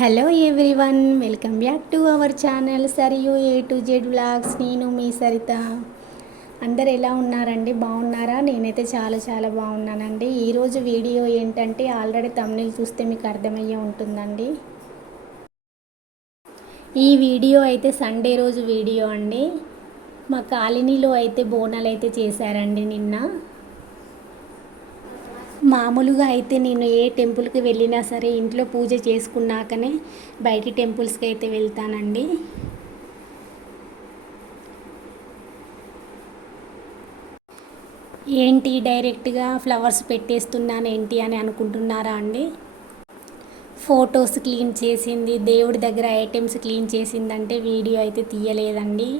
Hello everyone, welcome back to our channel Sarayu A to Z vlogs. నేను మీ సరిత. అందరు ఎలా ఉన్నారండి? బాగున్నారా? నేనైతే చాలా చాలా బాగున్నానండి. ఈరోజు వీడియో ఏంటంటే ఆల్రెడీ థంబ్నెయిల్ చూస్తే మీకు అర్థమయ్యే ఉంటుందండి. ఈ వీడియో అయితే సండే రోజు వీడియో అండి. మా కాలనీలో అయితే బోనాలు అయితే చేశారండి నిన్న. మామూలుగా అయితే నేను ఏ టెంపుల్కి వెళ్ళినా సరే ఇంట్లో పూజ చేసుకున్నాకనే బయటి టెంపుల్స్కి అయితే వెళ్తానండి. ఏంటి డైరెక్ట్గా ఫ్లవర్స్ పెట్టేస్తున్నాను ఏంటి అని అనుకుంటున్నారా అండి? ఫొటోస్ క్లీన్ చేసింది, దేవుడి దగ్గర ఐటమ్స్ క్లీన్ చేసిందంటే వీడియో అయితే తీయలేదండి.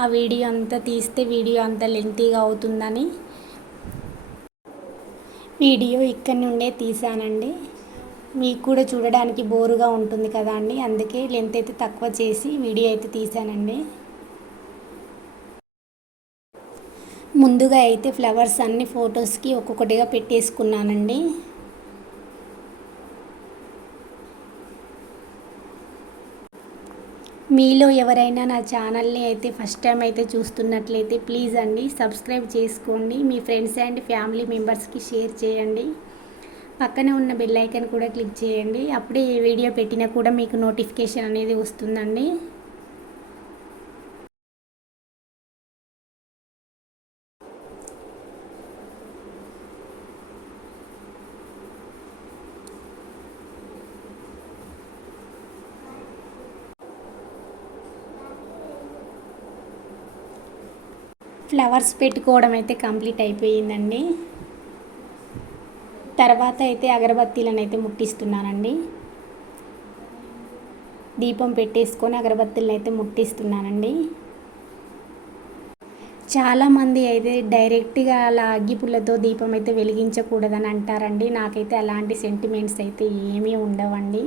ఆ వీడియో అంతా తీస్తే వీడియో అంతా లెంతీగా అవుతుందని వీడియో ఇక్కడ నుండే తీసానండి. మీకు కూడా చూడడానికి బోరుగా ఉంటుంది కదా అండి, అందుకే లెంత్ అయితే తక్కువ చేసి వీడియో అయితే తీసానండి. ముందుగా అయితే ఫ్లవర్స్ అన్ని ఫొటోస్కి ఒక్కొక్కటిగా పెట్టేసుకున్నానండి. మీలో ఎవరైనా నా ఛానల్ని అయితే ఫస్ట్ టైం అయితే చూస్తున్నట్లయితే ప్లీజ్ అండి సబ్స్క్రైబ్ చేసుకోండి. మీ ఫ్రెండ్స్ అండ్ ఫ్యామిలీ మెంబర్స్కి షేర్ చేయండి. పక్కనే ఉన్న బెల్ ఐకాన్ కూడా క్లిక్ చేయండి. అప్పుడే ఏ వీడియో పెట్టినా కూడా మీకు నోటిఫికేషన్ అనేది వస్తుందండి. ఫ్లవర్స్ పెట్టుకోవడం అయితే కంప్లీట్ అయిపోయిందండి. తర్వాత అయితే అగరబత్తీలను అయితే ముట్టిస్తున్నానండి. దీపం పెట్టేసుకొని అగరబత్తీలను అయితే ముట్టిస్తున్నానండి. చాలామంది అయితే డైరెక్ట్గా అలా అగ్గిపుల్లతో దీపం అయితే వెలిగించకూడదని అంటారండి. నాకైతే అలాంటి సెంటిమెంట్స్ అయితే ఏమీ ఉండవండి.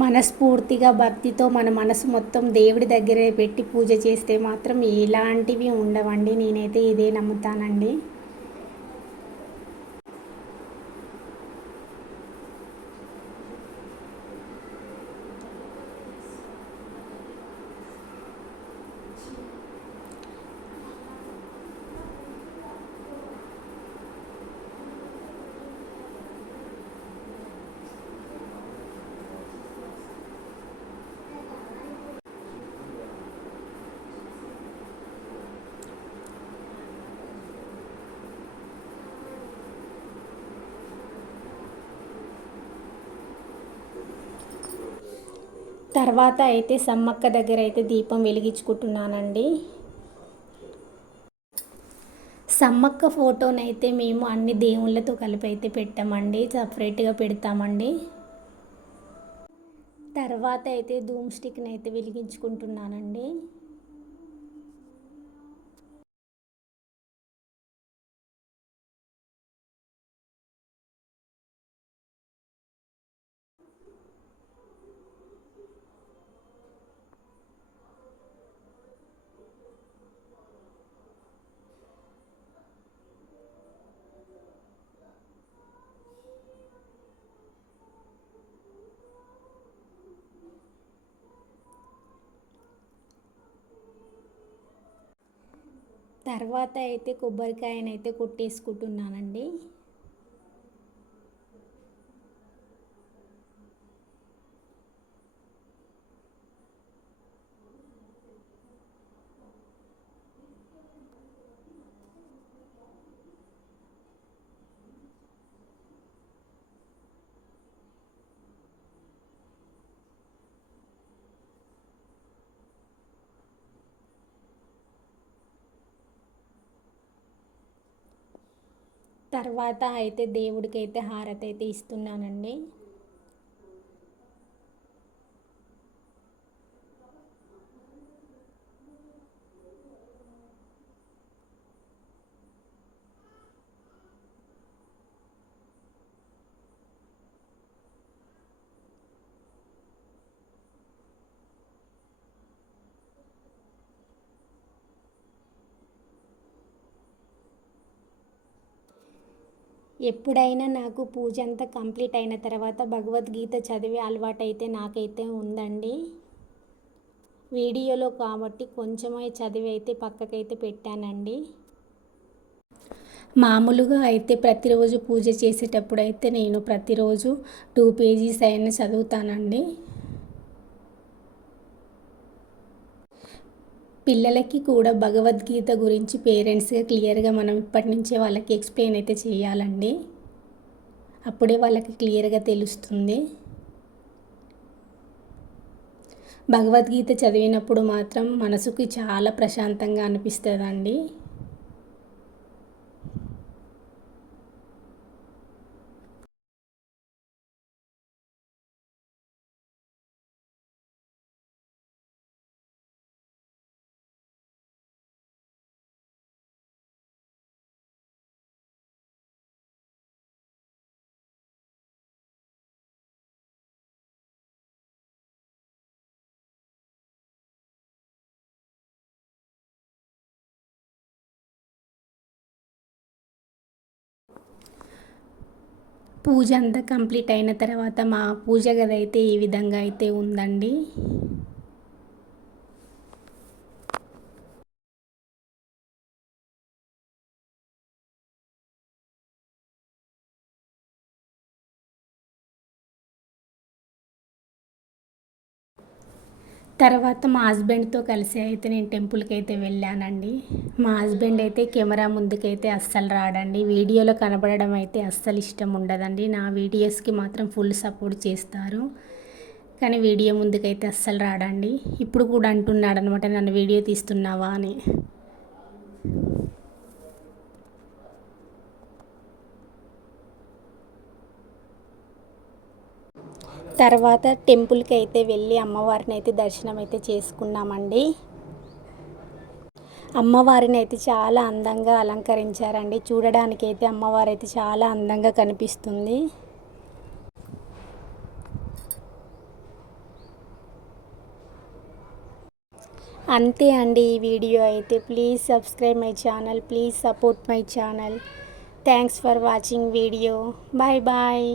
మనస్ఫూర్తిగా భక్తితో మన మనసు మొత్తం దేవుడి దగ్గరే పెట్టి పూజ చేస్తే మాత్రం ఎలాంటివి ఉండవండి. నేనైతే ఇదే నమ్ముతానండి. తర్వాత అయితే సమ్మక్క దగ్గర అయితే దీపం వెలిగించుకుంటున్నానండి. సమ్మక్క ఫోటోనైతే మేము అన్ని దేవుళ్ళతో కలిపి అయితే పెట్టామండి, సపరేట్గా పెడతామండి. తర్వాత అయితే ధూమ్ స్టిక్ని అయితే వెలిగించుకుంటున్నానండి. తర్వాత అయితే కొబ్బరికాయనైతే కొట్టేసుకుంటున్నానండి. తర్వాత అయితే దేవుడికి అయితే హారతి అయితే ఇస్తున్నానండి. ఎప్పుడైనా నాకు పూజ అంతా కంప్లీట్ అయిన తర్వాత భగవద్గీత చదివే అలవాటు అయితే నాకైతే ఉందండి. వీడియోలో కాబట్టి కొంచెమే చదివి అయితే పక్కకైతే పెట్టానండి. మామూలుగా అయితే ప్రతిరోజు పూజ చేసేటప్పుడు అయితే నేను ప్రతిరోజు 2 పేజీస్ అయినా చదువుతానండి. పిల్లలకి కూడా భగవద్గీత గురించి పేరెంట్స్గా క్లియర్గా మనం ఇప్పటి నుంచే వాళ్ళకి ఎక్స్ప్లెయిన్ అయితే చేయాలండి. అప్పుడే వాళ్ళకి క్లియర్గా తెలుస్తుంది. భగవద్గీత చదివినప్పుడు మాత్రం మనసుకి చాలా ప్రశాంతంగా అనిపిస్తుందండి. పూజ అంతా కంప్లీట్ అయిన తర్వాత మా పూజ గది అయితే ఈ విధంగా అయితే ఉందండి. తర్వాత మా హస్బెండ్తో కలిసి అయితే నేను టెంపుల్కి అయితే వెళ్ళానండి. మా హస్బెండ్ అయితే కెమెరా ముందుకైతే అస్సలు రాడండి. వీడియోలో కనబడడం అయితే అస్సలు ఇష్టం ఉండదండి. నా వీడియోస్కి మాత్రం ఫుల్ సపోర్ట్ చేస్తారు, కానీ వీడియో ముందుకైతే అస్సలు రాడండి. ఇప్పుడు కూడా అంటున్నాడు అనమాట, నన్ను వీడియో తీస్తున్నావా అని. తర్వాత టెంపుల్కి అయితే వెళ్ళి అమ్మవారిని అయితే దర్శనం అయితే చేసుకున్నామండి. అమ్మవారిని అయితే చాలా అందంగా అలంకరించారండి. చూడడానికి అయితే అమ్మవారు అయితే చాలా అందంగా కనిపిస్తుంది. అంతే అండి ఈ వీడియో అయితే. Please subscribe my channel, please support my channel. Thanks for watching video. Bye bye.